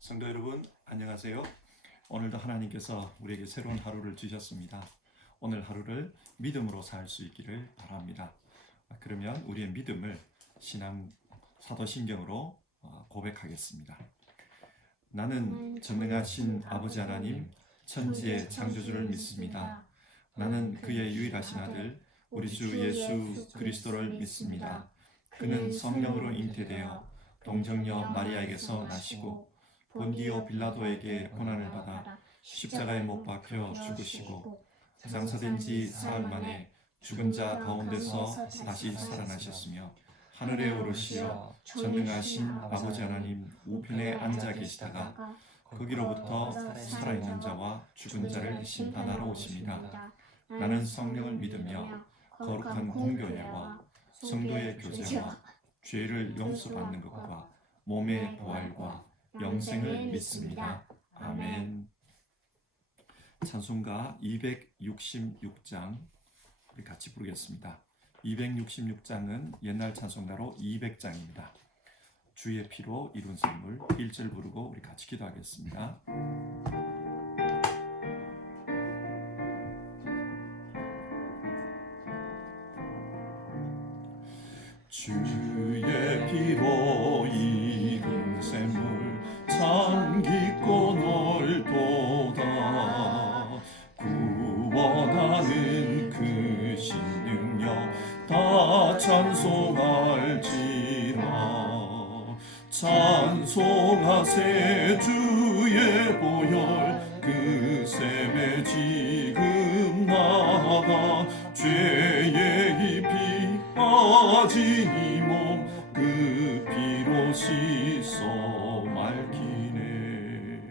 성도 여러분, 안녕하세요. 오늘도 하나님께서 우리에게 새로운 하루를 주셨습니다. 오늘 하루를 믿음으로 살 수 있기를 바랍니다. 그러면 우리의 믿음을 신앙 사도신경으로 고백하겠습니다. 나는 전능하신 아버지 하나님, 천지의 창조주를 믿습니다. 나는 그의 유일하신 아들, 우리 주 예수 그리스도를 믿습니다. 그는 성령으로 잉태되어 동정녀 마리아에게서 나시고 본디오 빌라도에게 고난을 받아 십자가에 못 박혀 죽으시고 장사된 지 사흘 만에 죽은 자 가운데서 다시 살아나셨으며 하늘에 오르시어 전능하신 아버지 하나님 우편에 앉아 계시다가 거기로부터 살아있는 자와 죽은 자를 심판하러 오십니다. 나는 성령을 믿으며 거룩한 공교회와 성도의 교제와 죄를 용서받는 것과 몸의 부활과 영생을 믿습니다. 아멘. 찬송가 266장 우리 같이 부르겠습니다. 266장은 옛날 찬송가로 200장입니다. 주의 피로 이룬 선물 1절 부르고 우리 같이 기도하겠습니다. 주의 피로 이룬 샘물 참 깊고 넓도다. 구원하는 그 신능력 다 찬송할지라. 찬송하세 주의 보혈 그 샘에 지금 나가 죄의 피 빠진 이 몸 그 피로 씻어 맑히네.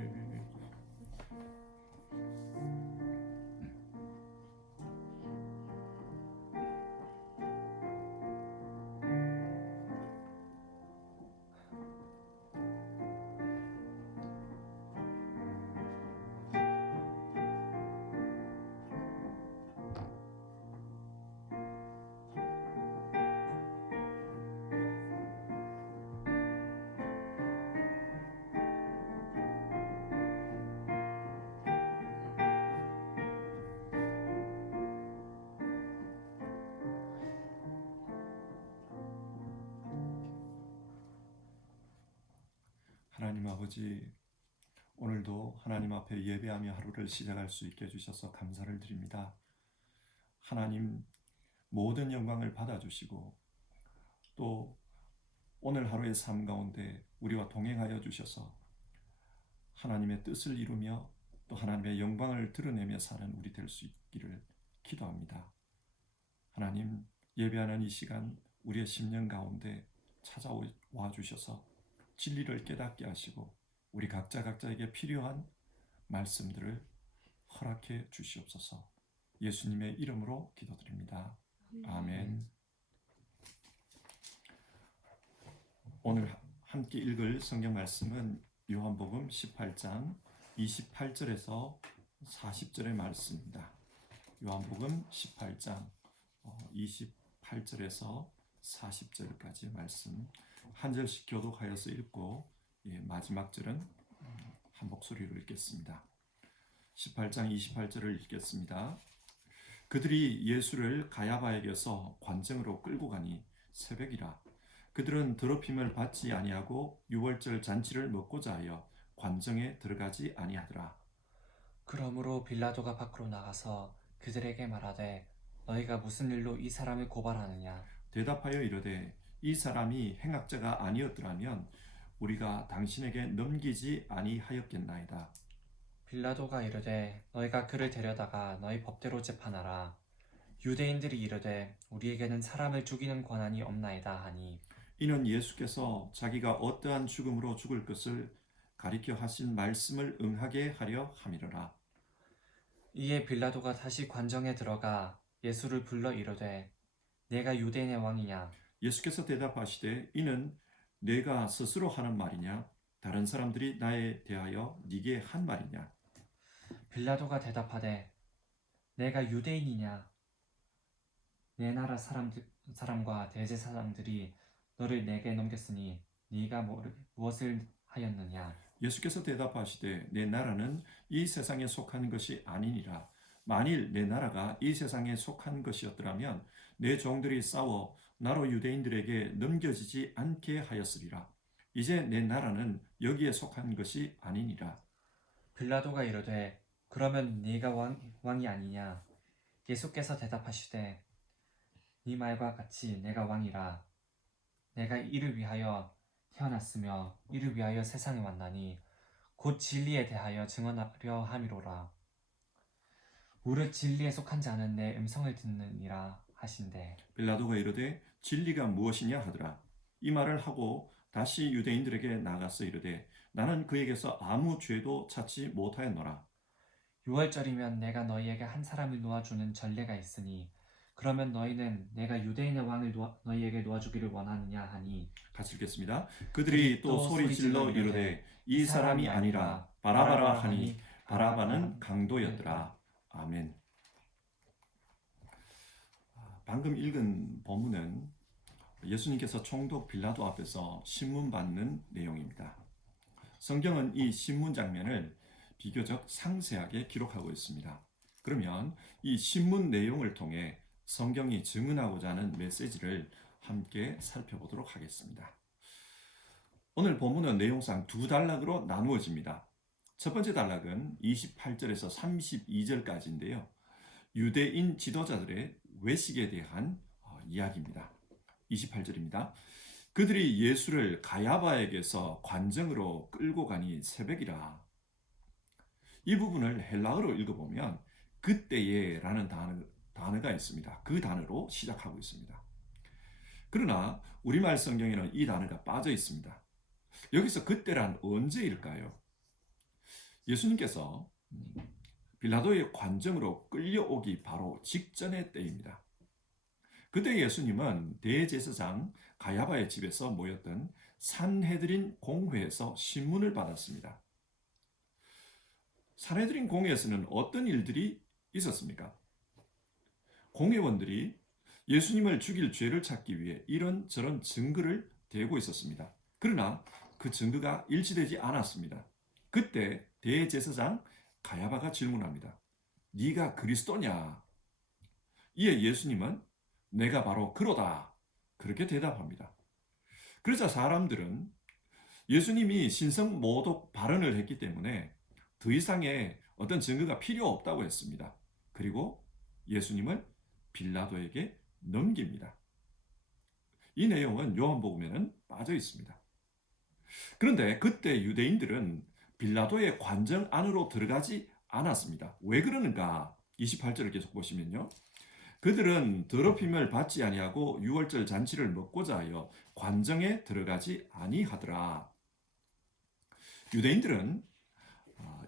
하나님 아버지, 오늘도 하나님 앞에 예배하며 하루를 시작할 수 있게 해주셔서 감사를 드립니다. 하나님, 모든 영광을 받아주시고 또 오늘 하루의 삶 가운데 우리와 동행하여 주셔서 하나님의 뜻을 이루며 또 하나님의 영광을 드러내며 사는 우리 될 수 있기를 기도합니다. 하나님, 예배하는 이 시간 우리의 심령 가운데 찾아와 주셔서 진리를 깨닫게 하시고 우리 각자에게 필요한 말씀들을 허락해 주시옵소서. 예수님의 이름으로 기도드립니다. 아멘. 오늘 함께 읽을 성경 말씀은 요한복음 18장 28절에서 40절의 말씀입니다. 요한복음 18장 28절에서 40절까지 말씀 한 절씩 교독하여서 읽고 마지막 절은 한 목소리로 읽겠습니다. 18장 28절을 읽겠습니다. 그들이 예수를 가야바에게서 관정으로 끌고 가니 새벽이라. 그들은 더럽힘을 받지 아니하고 유월절 잔치를 먹고자 하여 관정에 들어가지 아니하더라. 그러므로 빌라도가 밖으로 나가서 그들에게 말하되 너희가 무슨 일로 이 사람을 고발하느냐? 대답하여 이르되 이 사람이 행악자가 아니었더라면 우리가 당신에게 넘기지 아니하였겠나이다. 빌라도가 이르되 너희가 그를 데려다가 너희 법대로 재판하라. 유대인들이 이르되 우리에게는 사람을 죽이는 권한이 없나이다 하니 이는 예수께서 자기가 어떠한 죽음으로 죽을 것을 가리켜 하신 말씀을 응하게 하려 함이로라. 이에 빌라도가 다시 관정에 들어가 예수를 불러 이르되 내가 유대인의 왕이냐? 예수께서 대답하시되 이는 내가 스스로 하는 말이냐? 다른 사람들이 나에 대하여 네게 한 말이냐? 빌라도가 대답하되 내가 유대인이냐? 내 나라 사람과 대제사장들이 너를 내게 넘겼으니 네가 무엇을 하였느냐? 예수께서 대답하시되 내 나라는 이 세상에 속한 것이 아니니라. 만일 내 나라가 이 세상에 속한 것이었더라면 내 종들이 싸워 나로 유대인들에게 넘겨지지 않게 하였으리라. 이제 내 나라는 여기에 속한 것이 아니니라. 빌라도가 이르되 그러면 네가 왕이 아니냐? 예수께서 대답하시되 네 말과 같이 내가 왕이라. 내가 이를 위하여 태어났으며 이를 위하여 세상에 왔나니 곧 진리에 대하여 증언하려 함이로라. 무릇 진리에 속한 자는 내 음성을 듣느니라 하신대. 빌라도가 이르되 진리가 무엇이냐 하더라. 이 말을 하고 다시 유대인들에게 나가서 이르되 나는 그에게서 아무 죄도 찾지 못하였노라. 유월절이면 내가 너희에게 한 사람을 놓아주는 전례가 있으니 그러면 너희는 내가 유대인의 왕을 너희에게 놓아주기를 원하느냐 하니 같이 읽겠습니다. 그들이 또 소리 질러 이르되 이 사람이 아니라 바라바라 바라바라 하니 바라바는 강도였더라. 아멘. 방금 읽은 본문은 예수님께서 총독 빌라도 앞에서 신문 받는 내용입니다. 성경은 이 신문 장면을 비교적 상세하게 기록하고 있습니다. 그러면 이 신문 내용을 통해 성경이 증언하고자 하는 메시지를 함께 살펴보도록 하겠습니다. 오늘 본문은 내용상 두 단락으로 나누어집니다. 첫 번째 단락은 28절에서 32절까지인데요. 유대인 지도자들의 외식에 대한 이야기입니다. 28절입니다. 그들이 예수를 가야바에게서 관정으로 끌고 가니 새벽이라. 이 부분을 헬라어로 읽어보면 그때에 라는 단어가 있습니다. 그 단어로 시작하고 있습니다. 그러나 우리말 성경에는 이 단어가 빠져 있습니다. 여기서 그때란 언제일까요? 예수님께서 빌라도의 관정으로 끌려오기 바로 직전의 때입니다. 그때 예수님은 대제사장 가야바의 집에서 모였던 산헤드린 공회에서 신문을 받았습니다. 산헤드린 공회에서는 어떤 일들이 있었습니까? 공회원들이 예수님을 죽일 죄를 찾기 위해 이런저런 증거를 대고 있었습니다. 그러나 그 증거가 일치되지 않았습니다. 그때 대제사장 가야바가 질문합니다. 네가 그리스도냐? 이에 예수님은 내가 바로 그러다. 그렇게 대답합니다. 그러자 사람들은 예수님이 신성모독 발언을 했기 때문에 더 이상의 어떤 증거가 필요 없다고 했습니다. 그리고 예수님을 빌라도에게 넘깁니다. 이 내용은 요한복음에는 빠져 있습니다. 그런데 그때 유대인들은 빌라도의 관정 안으로 들어가지 않았습니다. 왜 그러는가? 28절을 계속 보시면요. 그들은 더럽힘을 받지 아니하고 유월절 잔치를 먹고자 하여 관정에 들어가지 아니하더라. 유대인들은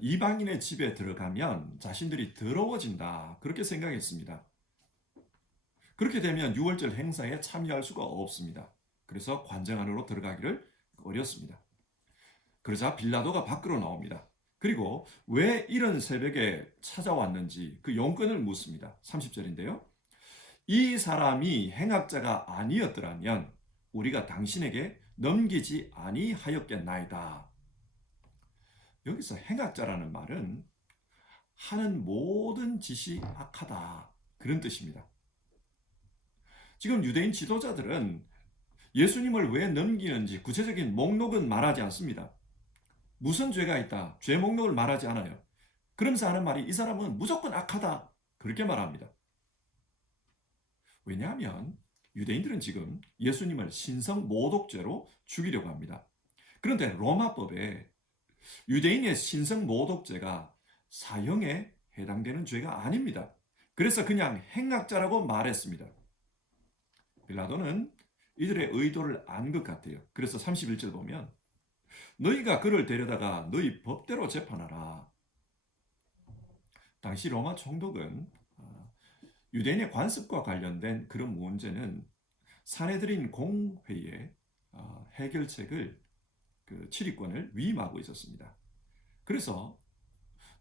이방인의 집에 들어가면 자신들이 더러워진다. 그렇게 생각했습니다. 그렇게 되면 유월절 행사에 참여할 수가 없습니다. 그래서 관정 안으로 들어가기를 어렸습니다. 그러자 빌라도가 밖으로 나옵니다. 그리고 왜 이런 새벽에 찾아왔는지 그 용건을 묻습니다. 30절인데요. 이 사람이 행악자가 아니었더라면 우리가 당신에게 넘기지 아니하였겠나이다. 여기서 행악자라는 말은 하는 모든 짓이 악하다. 그런 뜻입니다. 지금 유대인 지도자들은 예수님을 왜 넘기는지 구체적인 목록은 말하지 않습니다. 무슨 죄가 있다. 죄 목록을 말하지 않아요. 그러면서 하는 말이 이 사람은 무조건 악하다. 그렇게 말합니다. 왜냐하면 유대인들은 지금 예수님을 신성모독죄로 죽이려고 합니다. 그런데 로마법에 유대인의 신성모독죄가 사형에 해당되는 죄가 아닙니다. 그래서 그냥 행악자라고 말했습니다. 빌라도는 이들의 의도를 안 것 같아요. 그래서 31절 보면 너희가 그를 데려다가 너희 법대로 재판하라. 당시 로마 총독은 유대인의 관습과 관련된 그런 문제는 산헤드린 공회의 해결책을 치리권을 위임하고 있었습니다. 그래서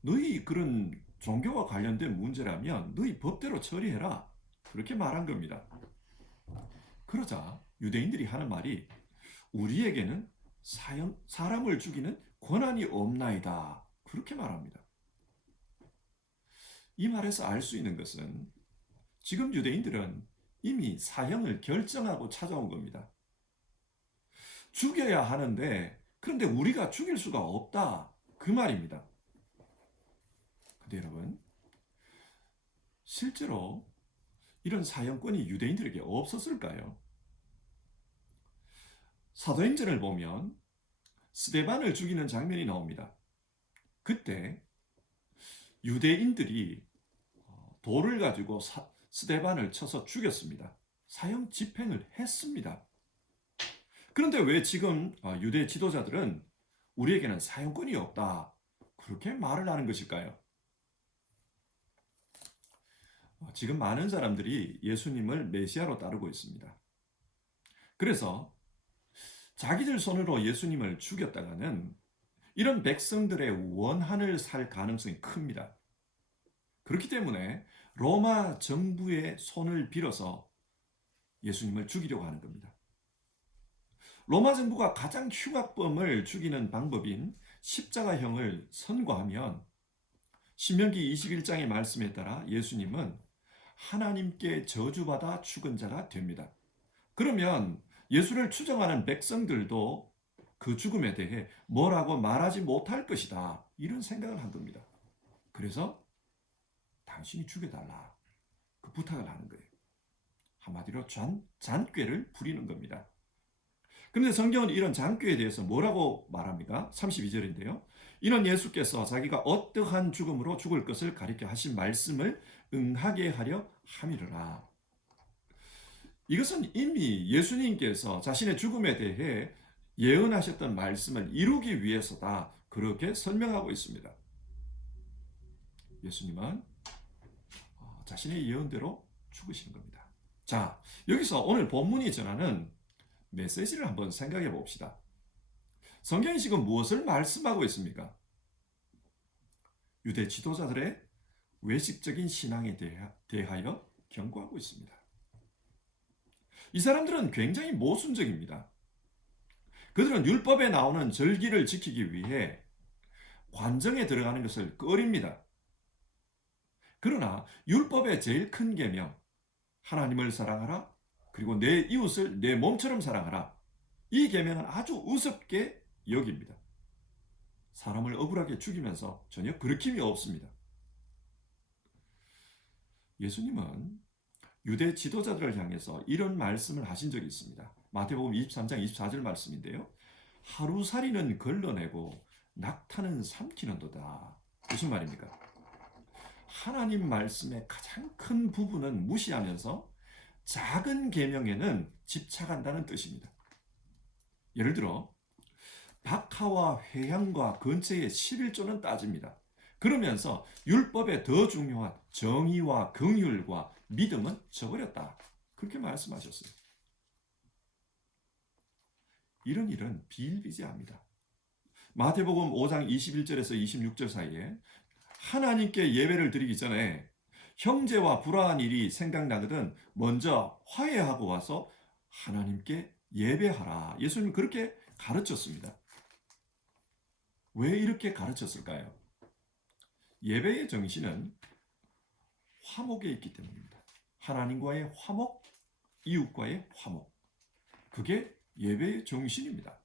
너희 그런 종교와 관련된 문제라면 너희 법대로 처리해라. 그렇게 말한 겁니다. 그러자 유대인들이 하는 말이 우리에게는 사람을 죽이는 권한이 없나이다. 그렇게 말합니다. 이 말에서 알 수 있는 것은 지금 유대인들은 이미 사형을 결정하고 찾아온 겁니다. 죽여야 하는데 그런데 우리가 죽일 수가 없다. 그 말입니다. 근데 여러분, 실제로 이런 사형권이 유대인들에게 없었을까요? 사도행전을 보면 스데반을 죽이는 장면이 나옵니다. 그때 유대인들이 돌을 가지고 스데반을 쳐서 죽였습니다. 사형 집행을 했습니다. 그런데 왜 지금 유대 지도자들은 우리에게는 사형권이 없다. 그렇게 말을 하는 것일까요? 지금 많은 사람들이 예수님을 메시아로 따르고 있습니다. 그래서 자기들 손으로 예수님을 죽였다가는 이런 백성들의 원한을 살 가능성이 큽니다. 그렇기 때문에 로마 정부의 손을 빌어서 예수님을 죽이려고 하는 겁니다. 로마 정부가 가장 흉악범을 죽이는 방법인 십자가형을 선고하면 신명기 21장의 말씀에 따라 예수님은 하나님께 저주받아 죽은 자가 됩니다. 그러면 예수를 추정하는 백성들도 그 죽음에 대해 뭐라고 말하지 못할 것이다. 이런 생각을 한 겁니다. 그래서 당신이 죽여달라. 그 부탁을 하는 거예요. 한마디로 잔꾀를 부리는 겁니다. 그런데 성경은 이런 잔꾀에 대해서 뭐라고 말합니까? 32절인데요. 이는 예수께서 자기가 어떠한 죽음으로 죽을 것을 가리켜 하신 말씀을 응하게 하려 함이로라. 이것은 이미 예수님께서 자신의 죽음에 대해 예언하셨던 말씀을 이루기 위해서다. 그렇게 설명하고 있습니다. 예수님은 자신의 예언대로 죽으신 겁니다. 자, 여기서 오늘 본문이 전하는 메시지를 한번 생각해 봅시다. 성경이 지금 무엇을 말씀하고 있습니까? 유대 지도자들의 외식적인 신앙에 대하여 경고하고 있습니다. 이 사람들은 굉장히 모순적입니다. 그들은 율법에 나오는 절기를 지키기 위해 관정에 들어가는 것을 꺼립니다. 그러나 율법의 제일 큰 계명, 하나님을 사랑하라, 그리고 내 이웃을 내 몸처럼 사랑하라. 이 계명은 아주 우습게 여깁니다. 사람을 억울하게 죽이면서 전혀 거리낌이 없습니다. 예수님은 유대 지도자들을 향해서 이런 말씀을 하신 적이 있습니다. 마태복음 23장 24절 말씀인데요. 하루살이는 걸러내고 낙타는 삼키는도다. 무슨 말입니까? 하나님 말씀의 가장 큰 부분은 무시하면서 작은 계명에는 집착한다는 뜻입니다. 예를 들어 박하와 회향과 건체의 11조는 따집니다. 그러면서 율법에 더 중요한 정의와 긍휼과 믿음은 저버렸다. 그렇게 말씀하셨어요. 이런 일은 비일비재합니다. 마태복음 5장 21절에서 26절 사이에 하나님께 예배를 드리기 전에 형제와 불화한 일이 생각나거든 먼저 화해하고 와서 하나님께 예배하라. 예수님은 그렇게 가르쳤습니다. 왜 이렇게 가르쳤을까요? 예배의 정신은 화목에 있기 때문입니다. 하나님과의 화목, 이웃과의 화목. 그게 예배의 정신입니다.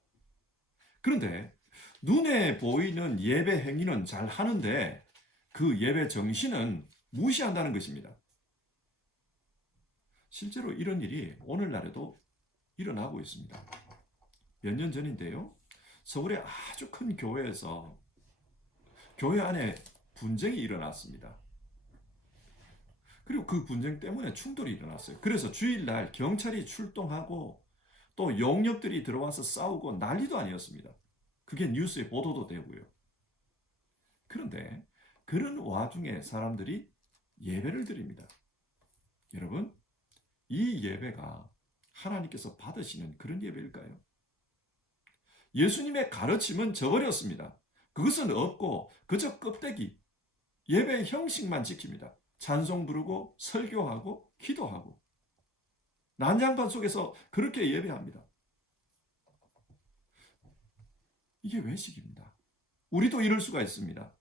그런데 눈에 보이는 예배 행위는 잘 하는데 그 예배 정신은 무시한다는 것입니다. 실제로 이런 일이 오늘날에도 일어나고 있습니다. 몇 년 전인데요. 서울의 아주 큰 교회에서 교회 안에 분쟁이 일어났습니다. 그리고 그 분쟁 때문에 충돌이 일어났어요. 그래서 주일날 경찰이 출동하고 또 용역들이 들어와서 싸우고 난리도 아니었습니다. 그게 뉴스에 보도도 되고요. 그런데 그런 와중에 사람들이 예배를 드립니다. 여러분, 이 예배가 하나님께서 받으시는 그런 예배일까요? 예수님의 가르침은 저버렸습니다. 그것은 없고 그저 껍데기, 예배의 형식만 지킵니다. 찬송 부르고 설교하고 기도하고 난장판 속에서 그렇게 예배합니다. 이게 외식입니다. 우리도 이럴 수가 있습니다.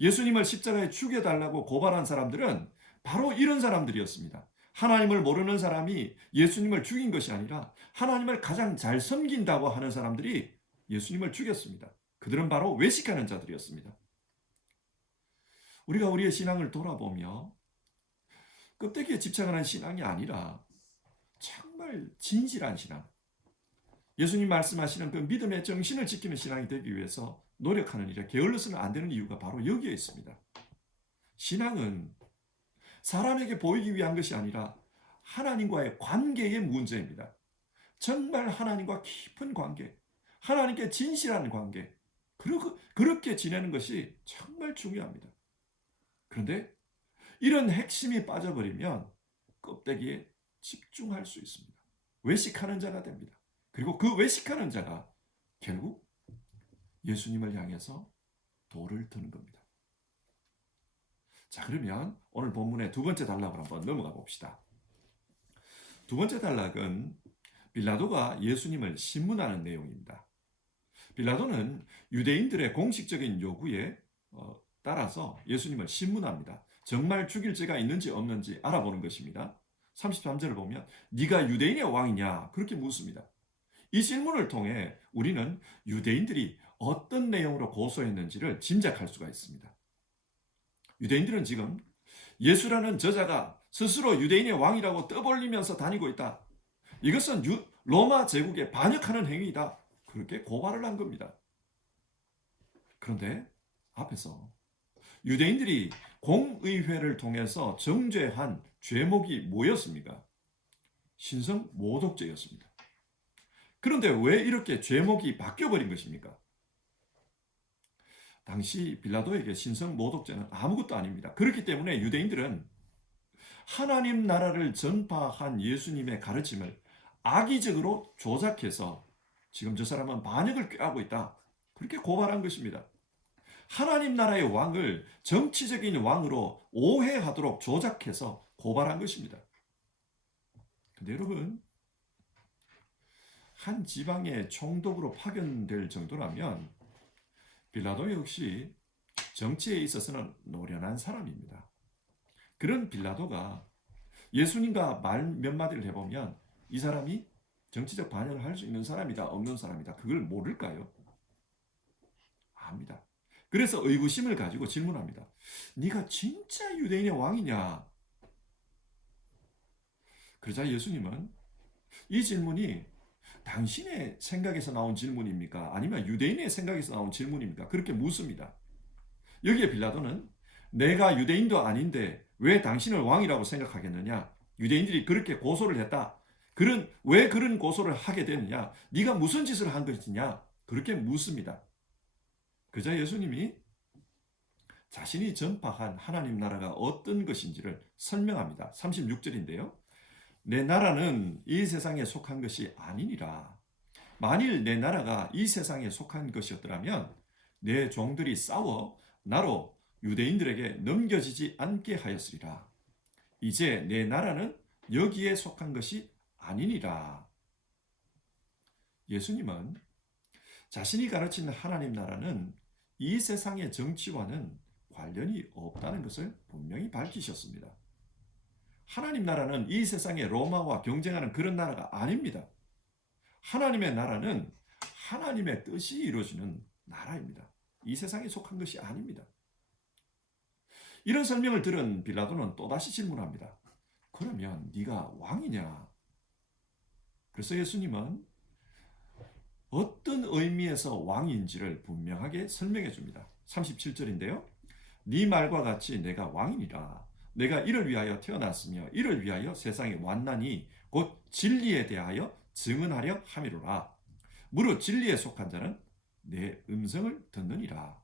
예수님을 십자가에 죽여달라고 고발한 사람들은 바로 이런 사람들이었습니다. 하나님을 모르는 사람이 예수님을 죽인 것이 아니라 하나님을 가장 잘 섬긴다고 하는 사람들이 예수님을 죽였습니다. 그들은 바로 외식하는 자들이었습니다. 우리가 우리의 신앙을 돌아보며 껍데기에 집착하는 신앙이 아니라 정말 진실한 신앙, 예수님 말씀하시는 그 믿음의 정신을 지키는 신앙이 되기 위해서 노력하는 일에 게을러서는 안 되는 이유가 바로 여기에 있습니다. 신앙은 사람에게 보이기 위한 것이 아니라 하나님과의 관계의 문제입니다. 정말 하나님과 깊은 관계, 하나님께 진실한 관계, 그렇게 지내는 것이 정말 중요합니다. 그런데 이런 핵심이 빠져버리면 껍데기에 집중할 수 있습니다. 외식하는 자가 됩니다. 그리고 그 외식하는 자가 결국 예수님을 향해서 돌을 드는 겁니다. 자, 그러면 오늘 본문의 두 번째 단락으로 한번 넘어가 봅시다. 두 번째 단락은 빌라도가 예수님을 신문하는 내용입니다. 빌라도는 유대인들의 공식적인 요구에 따라서 예수님을 신문합니다. 정말 죽일 죄가 있는지 없는지 알아보는 것입니다. 33절을 보면 네가 유대인의 왕이냐? 그렇게 묻습니다. 이 질문을 통해 우리는 유대인들이 어떤 내용으로 고소했는지를 짐작할 수가 있습니다. 유대인들은 지금 예수라는 저자가 스스로 유대인의 왕이라고 떠벌리면서 다니고 있다. 이것은 로마 제국에 반역하는 행위이다. 그렇게 고발을 한 겁니다. 그런데 앞에서 유대인들이 공의회를 통해서 정죄한 죄목이 뭐였습니까? 신성 모독죄였습니다. 그런데 왜 이렇게 죄목이 바뀌어버린 것입니까? 당시 빌라도에게 신성 모독죄는 아무것도 아닙니다. 그렇기 때문에 유대인들은 하나님 나라를 전파한 예수님의 가르침을 악의적으로 조작해서 지금 저 사람은 반역을 꾀하고 있다. 그렇게 고발한 것입니다. 하나님 나라의 왕을 정치적인 왕으로 오해하도록 조작해서 고발한 것입니다. 근데 여러분, 한 지방의 총독으로 파견될 정도라면 빌라도 역시 정치에 있어서는 노련한 사람입니다. 그런 빌라도가 예수님과 말 몇 마디를 해보면 이 사람이 정치적 반역을 할 수 있는 사람이다, 없는 사람이다, 그걸 모를까요? 압니다. 그래서 의구심을 가지고 질문합니다. 네가 진짜 유대인의 왕이냐? 그러자 예수님은 이 질문이 당신의 생각에서 나온 질문입니까? 아니면 유대인의 생각에서 나온 질문입니까? 그렇게 묻습니다. 여기에 빌라도는 내가 유대인도 아닌데 왜 당신을 왕이라고 생각하겠느냐? 유대인들이 그렇게 고소를 했다. 왜 그런 고소를 하게 되느냐? 네가 무슨 짓을 한 것이냐? 그렇게 묻습니다. 그자 예수님이 자신이 전파한 하나님 나라가 어떤 것인지를 설명합니다. 36절인데요. 내 나라는 이 세상에 속한 것이 아니니라. 만일 내 나라가 이 세상에 속한 것이었더라면 내 종들이 싸워 나로 유대인들에게 넘겨지지 않게 하였으리라. 이제 내 나라는 여기에 속한 것이 아니니라. 예수님은 자신이 가르친 하나님 나라는 이 세상의 정치와는 관련이 없다는 것을 분명히 밝히셨습니다. 하나님 나라는 이 세상의 로마와 경쟁하는 그런 나라가 아닙니다. 하나님의 나라는 하나님의 뜻이 이루어지는 나라입니다. 이 세상에 속한 것이 아닙니다. 이런 설명을 들은 빌라도는 또다시 질문합니다. 그러면 네가 왕이냐? 그래서 예수님은 어떤 의미에서 왕인지를 분명하게 설명해 줍니다. 37절인데요. 네 말과 같이 내가 왕이니라. 내가 이를 위하여 태어났으며 이를 위하여 세상에 왔나니 곧 진리에 대하여 증언하려 함이로라. 무릇 진리에 속한 자는 내 음성을 듣느니라.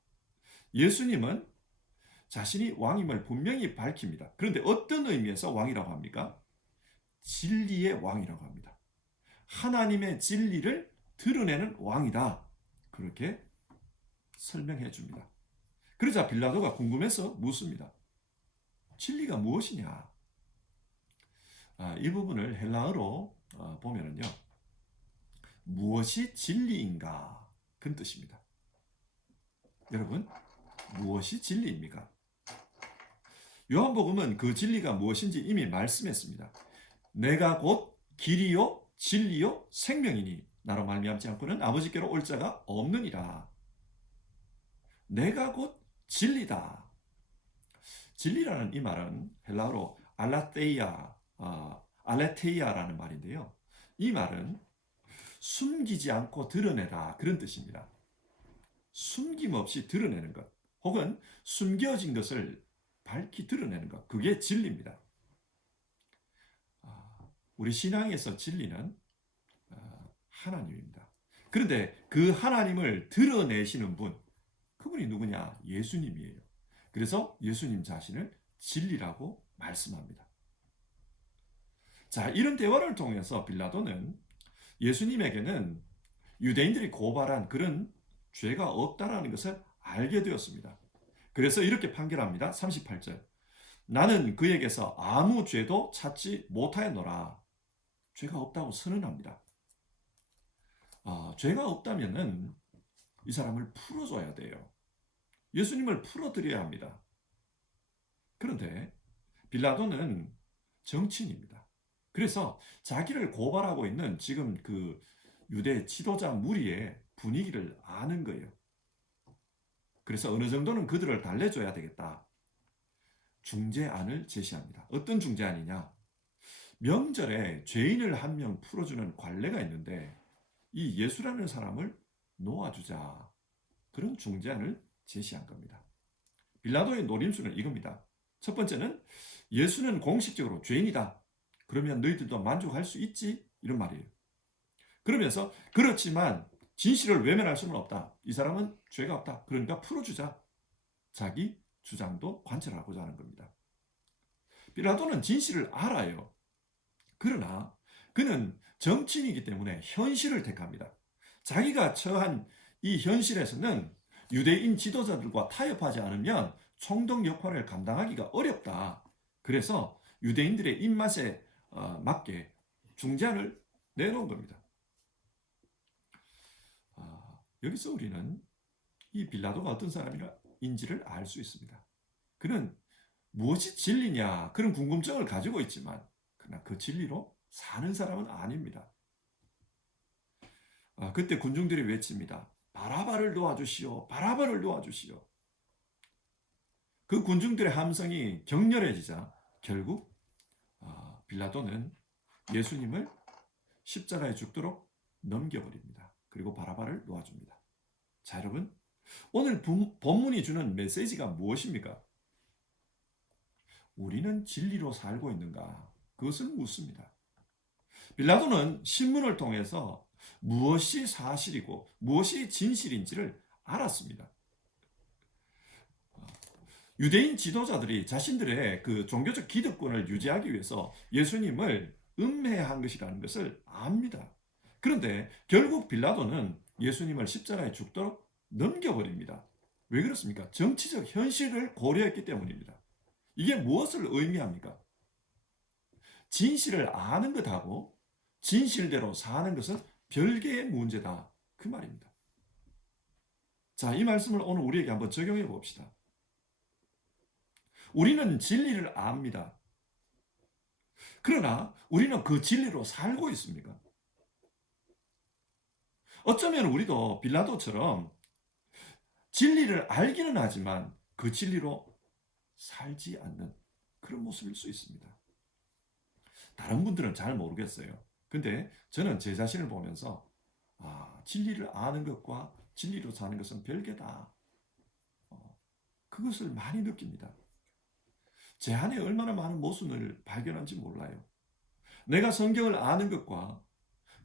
예수님은 자신이 왕임을 분명히 밝힙니다. 그런데 어떤 의미에서 왕이라고 합니까? 진리의 왕이라고 합니다. 하나님의 진리를 드러내는 왕이다. 그렇게 설명해 줍니다. 그러자 빌라도가 궁금해서 묻습니다. 진리가 무엇이냐? 이 부분을 헬라어로 보면은요. 무엇이 진리인가? 그런 뜻입니다. 여러분, 무엇이 진리입니까? 요한복음은 그 진리가 무엇인지 이미 말씀했습니다. 내가 곧 길이요 진리요 생명이니 나로 말미암지 않고는 아버지께로 올 자가 없느니라. 내가 곧 진리다. 진리라는 이 말은 헬라어로 알레테이아라는 말인데요. 이 말은 숨기지 않고 드러내다 그런 뜻입니다. 숨김없이 드러내는 것, 혹은 숨겨진 것을 밝히 드러내는 것, 그게 진리입니다. 우리 신앙에서 진리는 하나님입니다. 그런데 그 하나님을 드러내시는 분, 그분이 누구냐? 예수님이에요. 그래서 예수님 자신을 진리라고 말씀합니다. 자, 이런 대화를 통해서 빌라도는 예수님에게는 유대인들이 고발한 그런 죄가 없다라는 것을 알게 되었습니다. 그래서 이렇게 판결합니다. 38절. 나는 그에게서 아무 죄도 찾지 못하였노라. 죄가 없다고 선언합니다. 죄가 없다면은 이 사람을 풀어줘야 돼요. 예수님을 풀어드려야 합니다. 그런데 빌라도는 정치인입니다. 그래서 자기를 고발하고 있는 지금 그 유대 지도자 무리의 분위기를 아는 거예요. 그래서 어느 정도는 그들을 달래줘야 되겠다. 중재안을 제시합니다. 어떤 중재안이냐? 명절에 죄인을 한 명 풀어주는 관례가 있는데 이 예수라는 사람을 놓아주자. 그런 중재안을 제시한 겁니다. 빌라도의 노림수는 이겁니다. 첫 번째는 예수는 공식적으로 죄인이다. 그러면 너희들도 만족할 수 있지? 이런 말이에요. 그러면서 그렇지만 진실을 외면할 수는 없다. 이 사람은 죄가 없다. 그러니까 풀어주자. 자기 주장도 관철하고자 하는 겁니다. 빌라도는 진실을 알아요. 그러나 그는 정치인이기 때문에 현실을 택합니다. 자기가 처한 이 현실에서는 유대인 지도자들과 타협하지 않으면 총독 역할을 감당하기가 어렵다. 그래서 유대인들의 입맛에 맞게 중재안을 내놓은 겁니다. 여기서 우리는 이 빌라도가 어떤 사람인지를 알 수 있습니다. 그는 무엇이 진리냐 그런 궁금증을 가지고 있지만 그러나 그 진리로 사는 사람은 아닙니다. 그때 군중들이 외칩니다. 바라바를 놓아주시오. 바라바를 놓아주시오. 그 군중들의 함성이 격렬해지자 결국 빌라도는 예수님을 십자가에 죽도록 넘겨버립니다. 그리고 바라바를 놓아줍니다. 자, 여러분, 오늘 본문이 주는 메시지가 무엇입니까? 우리는 진리로 살고 있는가? 그것을 묻습니다. 빌라도는 신문을 통해서 무엇이 사실이고 무엇이 진실인지를 알았습니다. 유대인 지도자들이 자신들의 그 종교적 기득권을 유지하기 위해서 예수님을 음해한 것이라는 것을 압니다. 그런데 결국 빌라도는 예수님을 십자가에 죽도록 넘겨버립니다. 왜 그렇습니까? 정치적 현실을 고려했기 때문입니다. 이게 무엇을 의미합니까? 진실을 아는 것하고 진실대로 사는 것은 별개의 문제다. 그 말입니다. 자, 이 말씀을 오늘 우리에게 한번 적용해 봅시다. 우리는 진리를 압니다. 그러나 우리는 그 진리로 살고 있습니까? 어쩌면 우리도 빌라도처럼 진리를 알기는 하지만 그 진리로 살지 않는 그런 모습일 수 있습니다. 다른 분들은 잘 모르겠어요. 근데 저는 제 자신을 보면서 진리를 아는 것과 진리로 사는 것은 별개다. 그것을 많이 느낍니다. 제 안에 얼마나 많은 모순을 발견한지 몰라요. 내가 성경을 아는 것과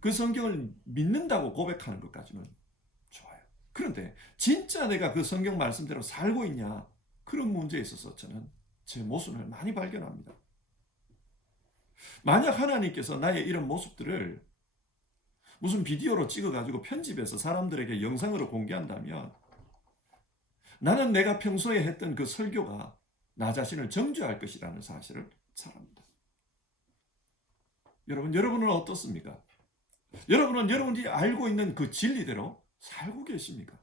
그 성경을 믿는다고 고백하는 것까지는 좋아요. 그런데 진짜 내가 그 성경 말씀대로 살고 있냐? 그런 문제에 있어서 저는 제 모순을 많이 발견합니다. 만약 하나님께서 나의 이런 모습들을 무슨 비디오로 찍어가지고 편집해서 사람들에게 영상으로 공개한다면 나는 내가 평소에 했던 그 설교가 나 자신을 정죄할 것이라는 사실을 잘 압니다. 여러분은 어떻습니까? 여러분은 여러분이 알고 있는 그 진리대로 살고 계십니까?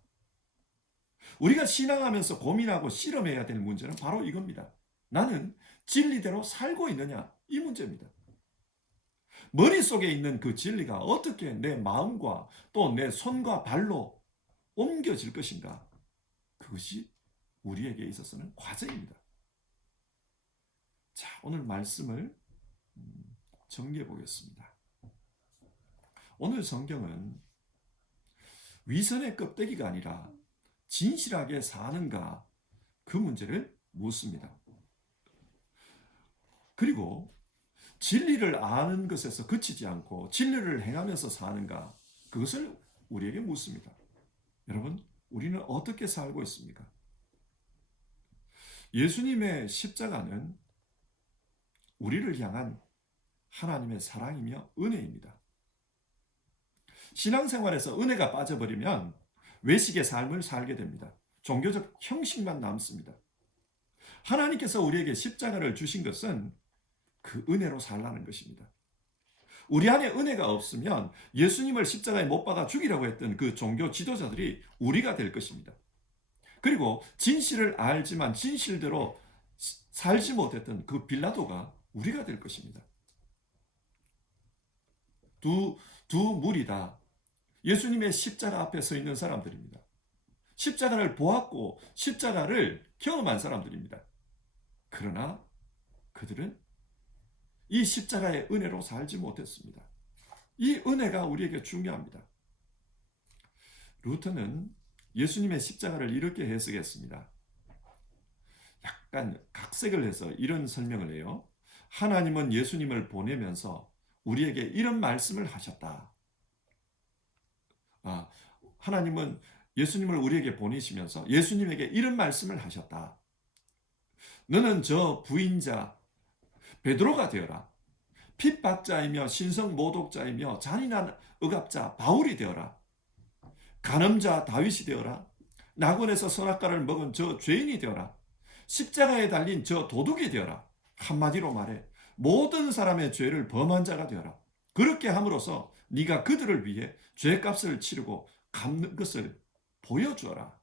우리가 신앙하면서 고민하고 실험해야 될 문제는 바로 이겁니다. 나는 진리대로 살고 있느냐? 이 문제입니다. 머릿속에 있는 그 진리가 어떻게 내 마음과 또 내 손과 발로 옮겨질 것인가? 그것이 우리에게 있어서는 과제입니다. 자, 오늘 말씀을 정리해 보겠습니다. 오늘 성경은 위선의 껍데기가 아니라 진실하게 사는가 그 문제를 묻습니다. 그리고 진리를 아는 것에서 그치지 않고 진리를 행하면서 사는가 그것을 우리에게 묻습니다. 여러분, 우리는 어떻게 살고 있습니까? 예수님의 십자가는 우리를 향한 하나님의 사랑이며 은혜입니다. 신앙생활에서 은혜가 빠져버리면 외식의 삶을 살게 됩니다. 종교적 형식만 남습니다. 하나님께서 우리에게 십자가를 주신 것은 그 은혜로 살라는 것입니다. 우리 안에 은혜가 없으면 예수님을 십자가에 못 박아 죽이라고 했던 그 종교 지도자들이 우리가 될 것입니다. 그리고 진실을 알지만 진실대로 살지 못했던 그 빌라도가 우리가 될 것입니다. 두 무리 다 예수님의 십자가 앞에 서 있는 사람들입니다. 십자가를 보았고 십자가를 경험한 사람들입니다. 그러나 그들은 이 십자가의 은혜로 살지 못했습니다. 이 은혜가 우리에게 중요합니다. 루터는 예수님의 십자가를 이렇게 해석했습니다. 약간 각색을 해서 이런 설명을 해요. 하나님은 예수님을 보내면서 우리에게 이런 말씀을 하셨다. 하나님은 예수님을 우리에게 보내시면서 예수님에게 이런 말씀을 하셨다. 너는 저 부인자 베드로가 되어라. 핍박자이며 신성 모독자이며 잔인한 억압자 바울이 되어라. 간음자 다윗이 되어라. 낙원에서 선악과를 먹은 저 죄인이 되어라. 십자가에 달린 저 도둑이 되어라. 한마디로 말해 모든 사람의 죄를 범한 자가 되어라. 그렇게 함으로써 네가 그들을 위해 죄값을 치르고 갚는 것을 보여주어라.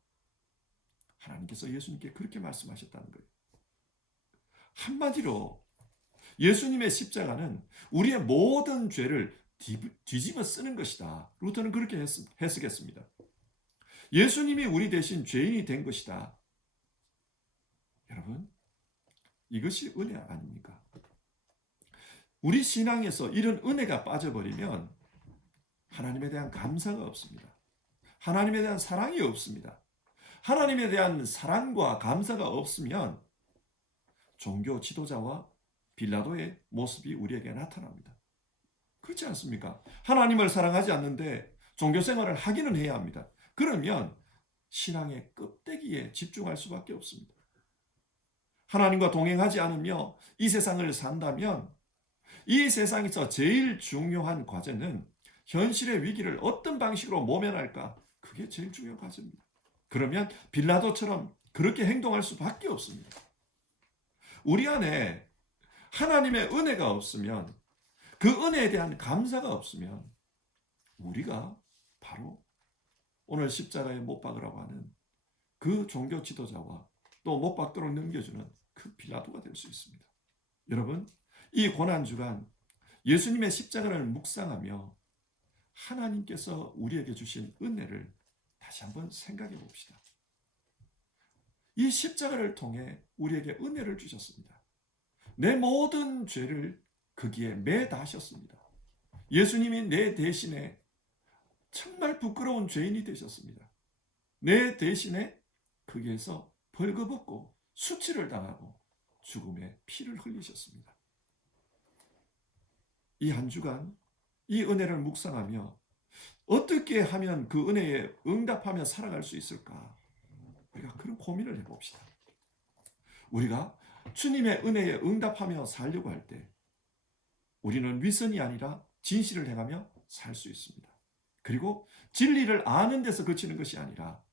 하나님께서 예수님께 그렇게 말씀하셨다는 거예요. 한마디로 예수님의 십자가는 우리의 모든 죄를 뒤집어 쓰는 것이다. 루터는 그렇게 해석했습니다. 예수님이 우리 대신 죄인이 된 것이다. 여러분, 이것이 은혜 아닙니까? 우리 신앙에서 이런 은혜가 빠져버리면 하나님에 대한 감사가 없습니다. 하나님에 대한 사랑이 없습니다. 하나님에 대한 사랑과 감사가 없으면 종교 지도자와 빌라도의 모습이 우리에게 나타납니다. 그렇지 않습니까? 하나님을 사랑하지 않는데 종교 생활을 하기는 해야 합니다. 그러면 신앙의 껍데기에 집중할 수밖에 없습니다. 하나님과 동행하지 않으며 이 세상을 산다면 이 세상에서 제일 중요한 과제는 현실의 위기를 어떤 방식으로 모면할까? 그게 제일 중요한 과제입니다. 그러면 빌라도처럼 그렇게 행동할 수밖에 없습니다. 우리 안에 하나님의 은혜가 없으면 그 은혜에 대한 감사가 없으면 우리가 바로 오늘 십자가에 못 박으라고 하는 그 종교 지도자와 또 못 박도록 넘겨주는 그 빌라도가 될 수 있습니다. 여러분, 이 고난주간 예수님의 십자가를 묵상하며 하나님께서 우리에게 주신 은혜를 다시 한번 생각해 봅시다. 이 십자가를 통해 우리에게 은혜를 주셨습니다. 내 모든 죄를 거기에 매다하셨습니다. 예수님이 내 대신에 정말 부끄러운 죄인이 되셨습니다. 내 대신에 거기에서 벌거벗고 수치를 당하고 죽음의 피를 흘리셨습니다. 이 한 주간 이 은혜를 묵상하며 어떻게 하면 그 은혜에 응답하며 살아갈 수 있을까? 우리가 그런 고민을 해봅시다. 우리가 주님의 은혜에 응답하며 살려고 할 때 우리는 위선이 아니라 진실을 행하며 살 수 있습니다. 그리고 진리를 아는 데서 그치는 것이 아니라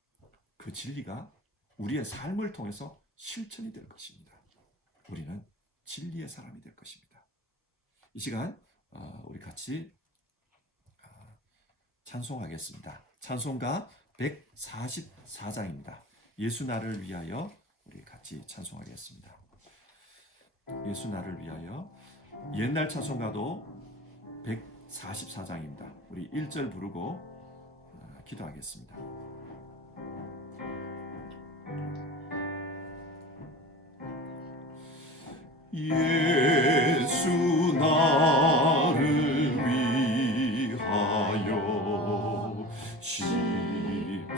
그 진리가 우리의 삶을 통해서 실천이 될 것입니다. 우리는 진리의 사람이 될 것입니다. 이 시간 우리 같이 찬송하겠습니다. 찬송가 144장입니다. 예수 나를 위하여 우리 같이 찬송하겠습니다. 예수 나를 위하여. 옛날 찬송가도 144장입니다. 우리 1절 부르고 기도하겠습니다. 예수 나를 위하여 십자가를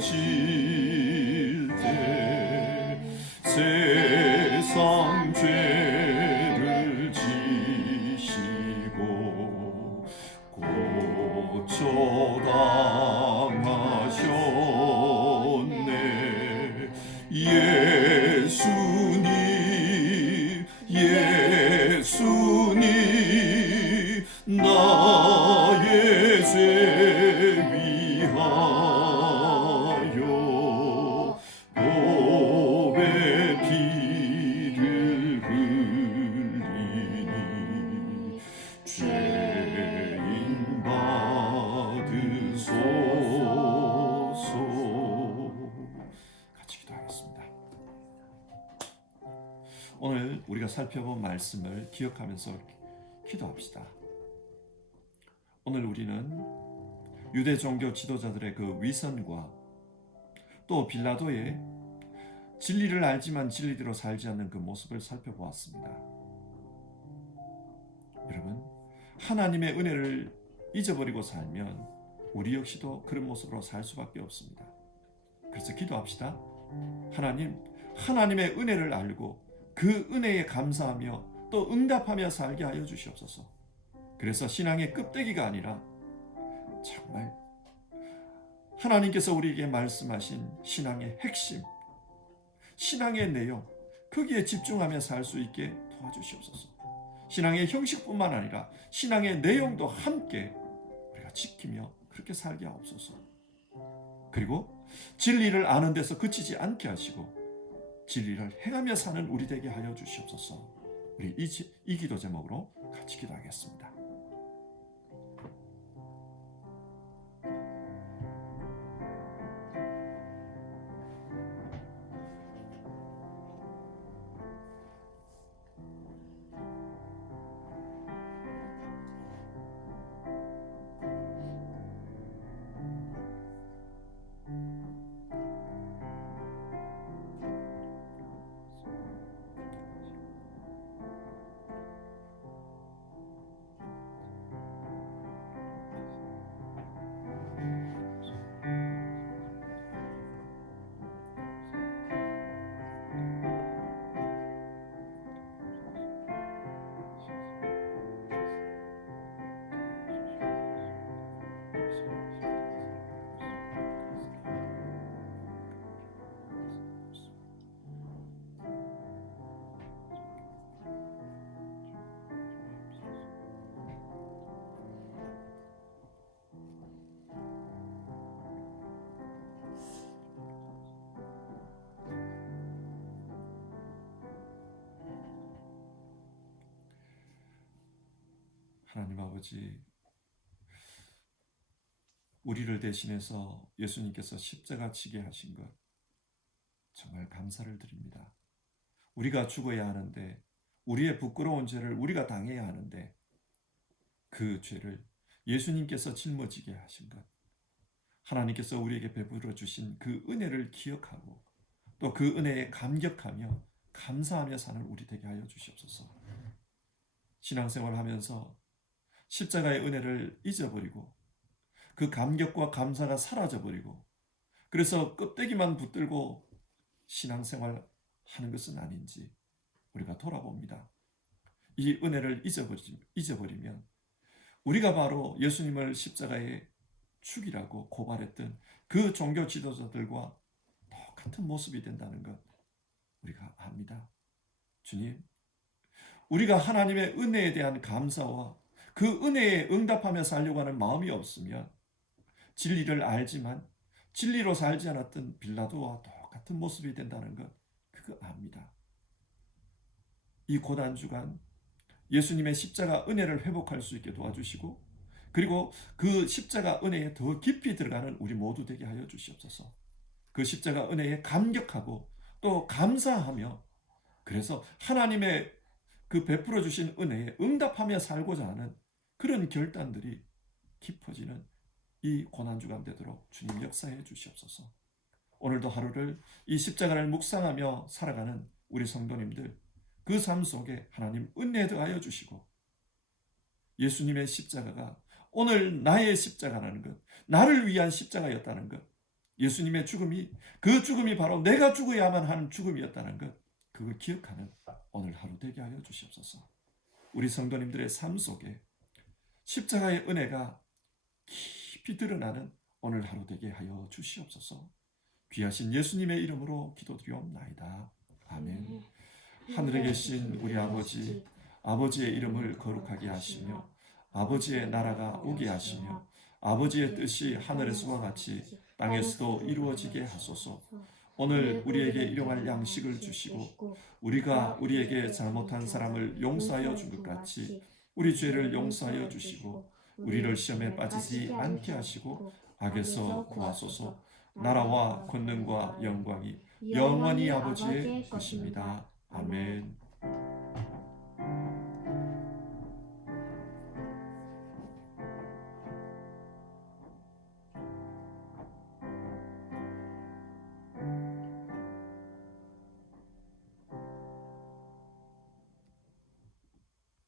질 때 세상 죄를 지시고 고쳐당하셨네. 예수님 나의 죄 위하여 보배 피를 흘리니 죄인 받으소서. 같이 기도하겠습니다. 오늘 우리가 살펴본 말씀을 기억하면서 기도합시다. 오늘 우리는 유대 종교 지도자들의 그 위선과 또 빌라도의 진리를 알지만 진리대로 살지 않는 그 모습을 살펴보았습니다. 여러분, 하나님의 은혜를 잊어버리고 살면 우리 역시도 그런 모습으로 살 수밖에 없습니다. 그래서 기도합시다. 하나님의 은혜를 알고 그 은혜에 감사하며 또 응답하며 살게 하여 주시옵소서. 그래서 신앙의 껍데기가 아니라 정말 하나님께서 우리에게 말씀하신 신앙의 핵심, 신앙의 내용, 거기에 집중하며 살 수 있게 도와주시옵소서. 신앙의 형식뿐만 아니라 신앙의 내용도 함께 우리가 지키며 그렇게 살게 하옵소서. 그리고 진리를 아는 데서 그치지 않게 하시고 진리를 행하며 사는 우리 되게 하여 주시옵소서. 우리 이 기도 제목으로 같이 기도하겠습니다. 하나님 아버지, 우리를 대신해서 예수님께서 십자가 지게 하신 것 정말 감사를 드립니다. 우리가 죽어야 하는데, 우리의 부끄러운 죄를 우리가 당해야 하는데 그 죄를 예수님께서 짊어지게 하신 것, 하나님께서 우리에게 베풀어 주신 그 은혜를 기억하고 또 그 은혜에 감격하며 감사하며 사는 우리 되게 하여 주시옵소서. 신앙생활 하면서 십자가의 은혜를 잊어버리고 그 감격과 감사가 사라져버리고 그래서 껍데기만 붙들고 신앙생활 하는 것은 아닌지 우리가 돌아봅니다. 이 은혜를 잊어버리면 우리가 바로 예수님을 십자가에 죽이라고 고발했던 그 종교 지도자들과 똑같은 모습이 된다는 것 우리가 압니다. 주님, 우리가 하나님의 은혜에 대한 감사와 그 은혜에 응답하며 살려고 하는 마음이 없으면 진리를 알지만 진리로 살지 않았던 빌라도와 똑같은 모습이 된다는 것 그거 압니다. 이 고난주간 예수님의 십자가 은혜를 회복할 수 있게 도와주시고 그리고 그 십자가 은혜에 더 깊이 들어가는 우리 모두 되게 하여 주시옵소서. 그 십자가 은혜에 감격하고 또 감사하며 그래서 하나님의 그 베풀어 주신 은혜에 응답하며 살고자 하는 그런 결단들이 깊어지는 이 고난주간 되도록 주님 역사해 주시옵소서. 오늘도 하루를 이 십자가를 묵상하며 살아가는 우리 성도님들 그 삶 속에 하나님 은혜 더하여 주시고 예수님의 십자가가 오늘 나의 십자가라는 것, 나를 위한 십자가였다는 것, 예수님의 죽음이 그 죽음이 바로 내가 죽어야만 하는 죽음이었다는 것, 그걸 기억하는 오늘 하루 되게 하여 주시옵소서. 우리 성도님들의 삶 속에 십자가의 은혜가 깊이 드러나는 오늘 하루 되게 하여 주시옵소서. 귀하신 예수님의 이름으로 기도드리옵나이다. 아멘. 하늘에 계신 우리 아버지, 아버지의 이름을 거룩하게 하시며 아버지의 나라가 오게 하시며 아버지의 뜻이 하늘에서와 같이 땅에서도 이루어지게 하소서. 오늘 우리에게 일용할 양식을 주시고 우리가 우리에게 잘못한 사람을 용서하여 준 것 같이 우리 죄를 용서하여 주시고 우리를 시험에 빠지지 않게 하시고 악에서 구하소서. 나라와 권능과 영광이 영원히 아버지의 것입니다. 아멘.